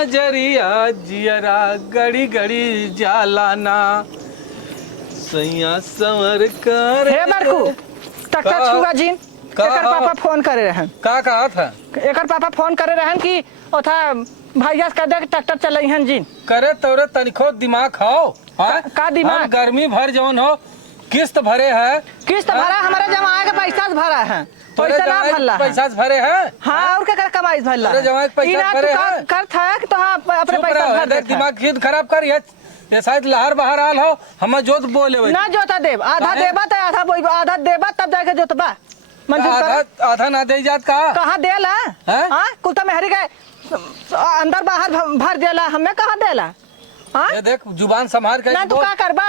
नजरिया जियरा गड़ी गड़ी जालाना सैया संवर कर। हे बड़कू टक्कर छुआ जी एकर पापा फोन करे रहन। का कहा था? एकर पापा फोन करे रहन कि ओथा भैया कह दे ट्रैक्टर चलइहन जी। करे तोरे तनिको दिमाग हो। का दिमाग? गर्मी भर जौन हो किस्त भरे है। किस्त भरा हमारे जमाए के पैसा से भरा है। पैसा ना भरला पैसा से भरे है। हाँ और क्या कमाई भरला अरे जमाए के पैसा भरे है। कर था कि तो हाँ अपने पैसा भर दे। दिमाग खुद खराब कर ये शायद लहर बाहर आल हो हम जोत बोले ना जोता देव आधा देबा तो आधा बोई आधा देबा तब जाके जोतबा मंजूर कर। आधा ना दे जात कहाँ देला? हां कुत्ता मेहरी के अंदर बाहर भर देला हमें कहाँ देला? ये देख जुबान संभाल के ना तू का करबा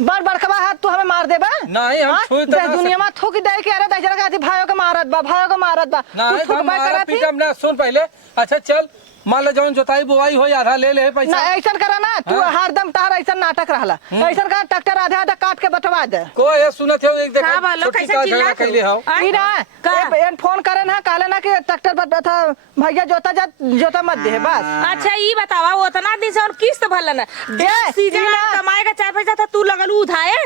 बड़ बड़कबा हाथ तू हमें मार देबा। नहीं हम छुई तो दुनिया में थूक दे के अरे दजरा का भाइयों के मारत बा तू थूकबा करत ही ना सुन पहले। अच्छा चल मान ले जौन जोताई बुआई हो आधा ले ले पैसा। ना ऐसा करा ना तू हरदम तार ऐसा नाटक रहला ऐसा का ट्रैक्टर आधा आधा काट के बटवा दे। को ये सुनत हो एक देखा छोटी का झगड़ा कैले हो ई ना एन फोन करे ना कहले ना कि ट्रैक्टर पर था भैया जोता मत दे बस। अच्छा ई बतावा उतना दिन से और किस्त भरला ना सीजन में कमाएगा 4 पैसा था तू लगल उधाए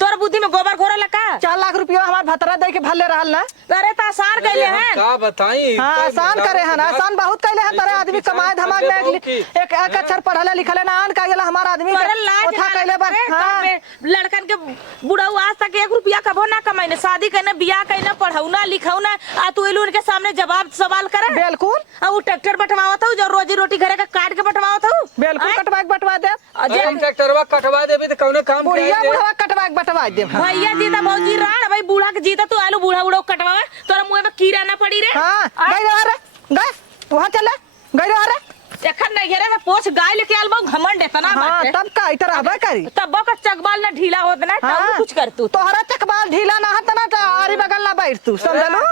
तोर बुद्धि में गोबर घोरल का 4 लाख रुपया हमार भतरा दे के भरले रहल ना। अरे ता आसान कैले हैं का बताई। हां आसान करे हैं आसान बहुत कैले हैं तेरे आदमी कमाए धमाक में एक अक्षर पढ़ले लिखले ना आन का गेला हमार आदमी ओथा कैले बा। हां लड़कन के बुढ़ऊ आज तक 1 रुपया कबो ना कमाइने शादी कइने बियाह कइने पढ़ाऊ ना लिखाऊ ना आ तू एलू उनके सामने जवाब सवाल करे। बिल्कुल अब वो ट्रैक्टर बटवावत हूं जो रोजी रोटी घरे का काट के बटवावत हूं। बिल्कुल बटवा दे हम ट्रैक्टरवा कटवा देबे त कौनो काम बुढ़िया बुढ़वा कटवा दे। भैया जी त भौजी राण भाई बूढ़ा के जीता तू आलू बूढ़ा बूढ़ा कटवावे तोरा मुंह में कीड़ा ना पड़ी रे। हां गई रे गई वहां चले गई रे एखन नहीं घेरे में पोछ गाय लेके आल बा घमंड इतना हां तब का इतर आबे करी तब का चकबाल ना ढीला होत ना तब कुछ कर तू तोहरा चकबाल ढीला ना हत ना आरी बगल ना बैठ तू समझलो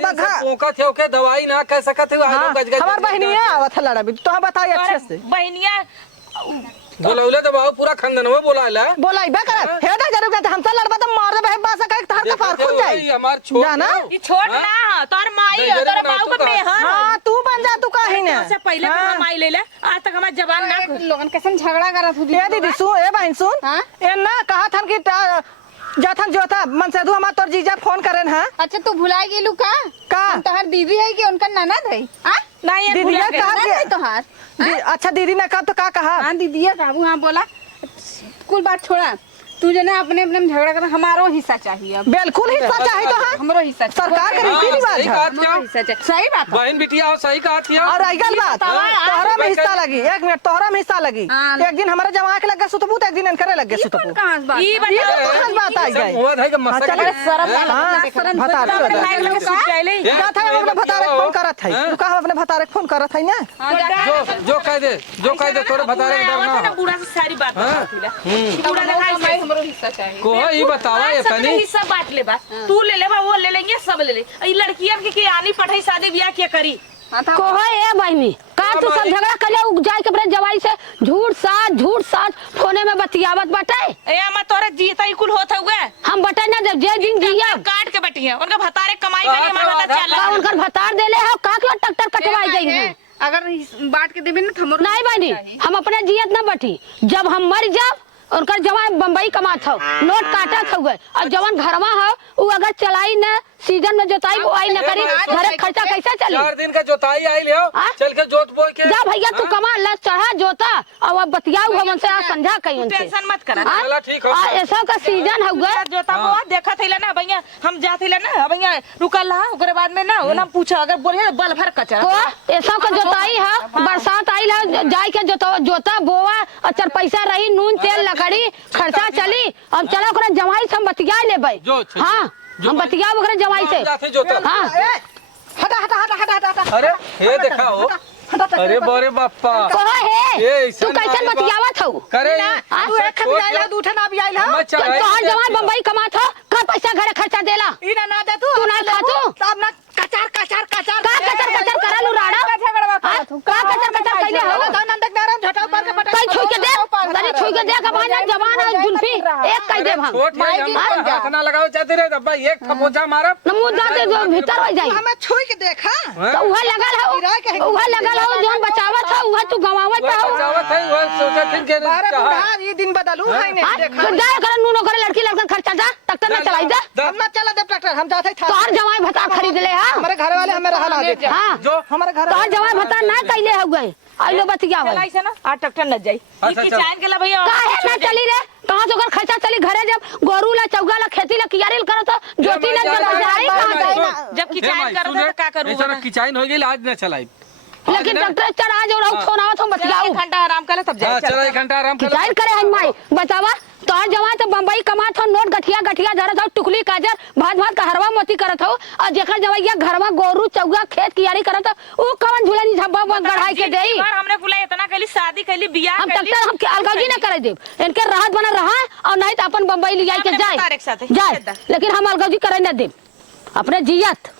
तब पोका थे के दवाई ना कह सकत है हमार बहनिया आवत लड़ा भी तो बताई अच्छे से बहनिया बोलौले तो बाबू पूरा खानदानवा बोलाला बोलाइबे कर हे ना जरूर कहते हमसे लड़बा तो मार दे बासा का तार का फार खुल जाई हमार छोड़ जाना ई छोड़ ना तोर माई तोर बाबू के मेहर हां तू बन जा तू काहे ने से पहले तो माई ले ले आज तक हमार जवान ना लोगन कैसन झगड़ा करत हुदी। ए दीदी सुन ए बहन सुन ए ना कहा थन कि जाथन जोता मनसेदु हमार तोर जीजा फोन करन है। अच्छा तू भुला गेलू का तोहर दीदी है कि उनका ननद है? हां नहीं दीदी ने कहा तोहार अच्छा दीदी ने कहा तो का कहा? हां दीदी है बाबू हां बोला कुल बात छोड़ा तू जो ना अपने अपने में झगड़ा कर हमारो हिस्सा चाहिए। बिल्कुल हिस्सा चाहिए तो हां हमरो हिस्सा सरकार के रीति रिवाज है हमरो हिस्सा चाहिए। सही बात बहन बिटिया हो सही कहा थी और आई गल बात तोहरा में हिस्सा लगी 1 मिनट तोहरा में हिस्सा लगी एक दिन हमारे जमा के लगे सुतबू तो एक दिन इनकरे लगे सुतबू कहां बात ई कहां बात आई गई हुआ था कि मसला शर्म बता पहले जा था अपने भतारे फोन करत है तू कहां अपने भतारे फोन करत है ना जो कह दे तोरे भतारे के डर ना बूढ़ा से सारी बात बूढ़ा ने हमरो हिस्सा चाहिए। को ई बतावा ये तनी हिस्सा बांट ले बा तू ले ले बा वो ले लेंगे सब ले ले ई लड़कियन के आनी पढ़ाई शादी ब्याह क्या करी कोहो ए बहनी का तू सब झगड़ा करे उग जाए के अपने जवाई से झूठ साथ फोने में बतियावत बाटे ए हम तोरे जीता ही कुल होत हुए हम बटे ना जब जे दिन जिया काट के बटिए उनका भतारे कमाई करी हमारा पता चल का उनकर भतार देले हो का के ट्रैक्टर कटवाई गई है अगर बांट के देबे ना हमरो नहीं बहनी हम अपने जियत ना बटी जब हम मर जाब उनका जवान बम्बई कमात हो नोट काटत हो गए और जवान घरवा हो वो अगर चलाई न सीजन में जोताई बुआई न करी घरे खर्चा कैसे चली 4 दिन का जोताई आई ले चल के जोत बोई के जा भैया तू कमा ल चढ़ा जोता और अब बतियाऊ भवन से समझा कहीं उनसे टेंशन मत कर चला ठीक हो ऐसा का सीजन हो गया जोता बुआ देखत हैला ना भैया हम जात हैला ना भैया रुकल रहा ओकरे बाद में ना ओना पूछा अगर बोले बल भर कचरा को ऐसा का जोताई है बरसात आई है जाई के जोता बोवा अच्छा पैसा रही नून तेल लकड़ी खर्चा चली अब चलो ओकरा जवाई से हम बतिया लेबै हां हम बतिया ओकरा जवाई से हां हटा अरे हे देखा हो अरे बोरे बाप्पा कहा है तू कैसे बतियावत हो करे तू एक खन आइला दूठे ना भी आइला तोहर जवान बम्बई कमात हो का पैसा घरे खर्चा देला ई ना दे तू ना खातो तब ना कचार का करलू राड़ा का कचर कैले हो नंदक नारायण झटा पर के कई छुई के दे तनी छुई के दे का बाजा जवान और जुल्फी एक कई दे हम छोट है, हम पर हाथ ना लगाओ चाहते रे अब्बा एक थपोचा मारब न मुंह जाते जो भीतर हो जाई हमें छुई के देखा तो उहा लगल हो जोन बचावत है उहा तू गवावत है बचावत है वो सोचा थिन के बारे कहा बुढ़ा ये दिन बदलू है ने देखा तो जाए करे नूनो करे लड़की लड़कन खर्चा जा ट्रैक्टर में चलाई जा हम ना चला दे ट्रैक्टर हम जाते था तोहर जवाई भत्ता खरीद ले हां हमारे घर वाले हमें रहा ना देते हां जो हमारे घर तोहर जवाई भत्ता ना कैले हो गए आइलो बतिया चला भाई ऐसे ना आ ट्रैक्टर न जाई अच्छा, ई चल। किसान के ला भैया काहे ना चली रे कहां से ओकर खर्चा चली घरे जब गोरू ला चौगा ला खेती ला कियारी ला करत ज्योति ला जब जाई कहां जाई जब किसान कर दे तो का करूं ऐसा किचाइन हो गई आज न चलाई लेकिन ट्रैक्टर चढ़ा जो रहो फोन आवत हम चला बतियाऊ 1 घंटा आराम करे तब हां जाए चलो 1 घंटा आराम कर किचाइन करे हम माई बतावा तोहर जवान तो बम्बई कमात हो नोट गठिया गठिया धरत हो टुकली काजर भात भात कहरवा मोती करत हो और जेकर जवैया घरवा गोरू चौगा खेत कियारी करत हो ऊ कवन झूलन झब्बा गढ़ाई के देई बार हमने बोला इतना कैली शादी कैली बियाह हम कैली ट्रैक्टर हम अलगाजी ना करे देब इनके राहत बना रहा और नहीं तो अपन बम्बई ले जाए के हमने बता एक साथ जाए है। जाए लेकिन हम अलगाजी करे ना देब अपने जियत